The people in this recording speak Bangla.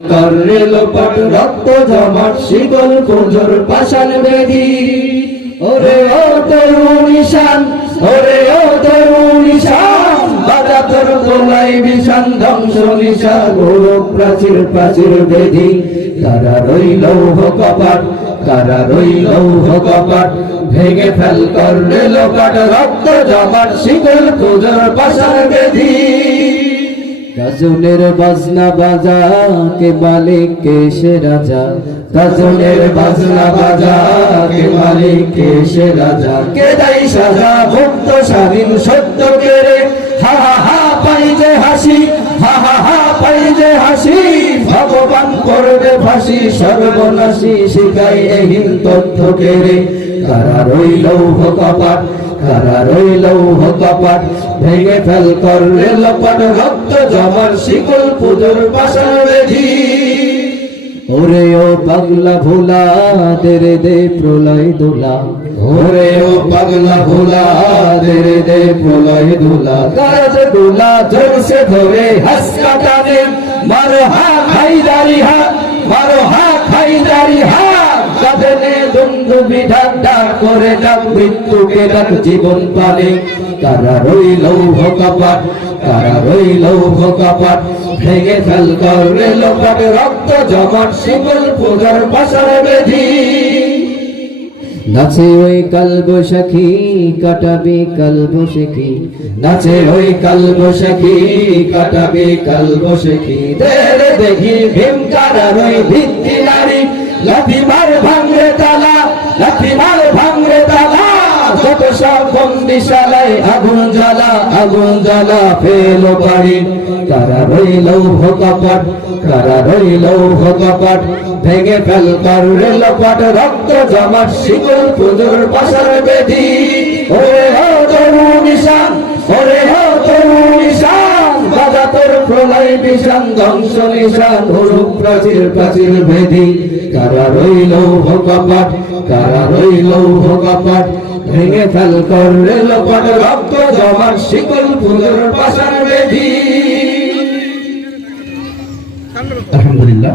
করলে লোপাট রক্ত জমাট শিকল পুজোর পাশান বেদি ওরে ও তরুণ ঈশান ওরে ও তরুণ ঈশান বাজা তোর গোলাই বিষান, ধ্বংস নিশা গৌরব প্রাচীর প্রাচীর বেদি তারা রইল কপাট, তারা রইল কপাট, ভেঙে ফেল করলে লোপাট রক্ত জমাট শিকল পুজোর পাশান বেদি গাজনের বাজনা বাজা কে মালিক, কে সে রাজা? গাজনের বাজনা বাজা কে মালিক, কে সে রাজা? কে দাই সাজা, ভক্ত, স্বাধীন সত্য কে রে? হা হা হা, পাই যে হাসি, হা হা হা, পাই যে হাসি, ভগবান করবে ফাঁসি, সর্বনাশী শিখাই এহীন তথ্য কে রে? কারা রইল কপাট? কারা রইল কপাট ভেঙে ফেল করলে লপাট রক্ত জমার শিকল পুজোর পাশার বেধি। ওরে ও পাগলা ভোলা তেরে দে প্রলয় দোলা। ওরে ও পাগলা ভোলা তেরে দে প্রলয় দোলা। কাজ দোলা জোরসে ধরে হাসকা টানে মারো হা খাই দারি হা মারো হা খাই দারি হা। দুন্দু বিধান ডাক করে ডাক, মৃত্যুকে ডাক জীবন পালে। তারা রইল কপাট তারা রইল কপাট ভেঙে ফেল করে লোপাট রক্ত জমাট শিকল পূজার পাশার বেধি। নাচে ওই কাল বৈশাখী কাটাবে কাল বৈশাখী নাচে ওই কাল বৈশাখী কাটাবে কাল বৈশাখী দেরে দেখি ভীম কারার ওই ভিত্তি নারী, লাথি মার ভাঙরে সব বন্দিশালায় আগুন জ্বালা আগুন জ্বালা ফেলো বাড়ি। কারা রইল ভোকাপাট কারা রইল ভোকাপাট ভেঙে ফেল কর রেলপাট রক্ত জমাট শিকল পুজোর পাশার বেদি। ওরে হো তরুণ নিশান, ওরে হো তরুণ নিশান, বাজা তোর প্রলয় নিশান, ধ্বংস নিশান হরুপ প্রাচীর প্রাচীর বেদি। কারা রইল ভোকাপাট কারা রইল ভোকাপাট ভেঙে ফেল কর রেলপাট রক্ত জমার শিকল পুজোর পাশার বেধি। আলহামদুলিল্লাহ।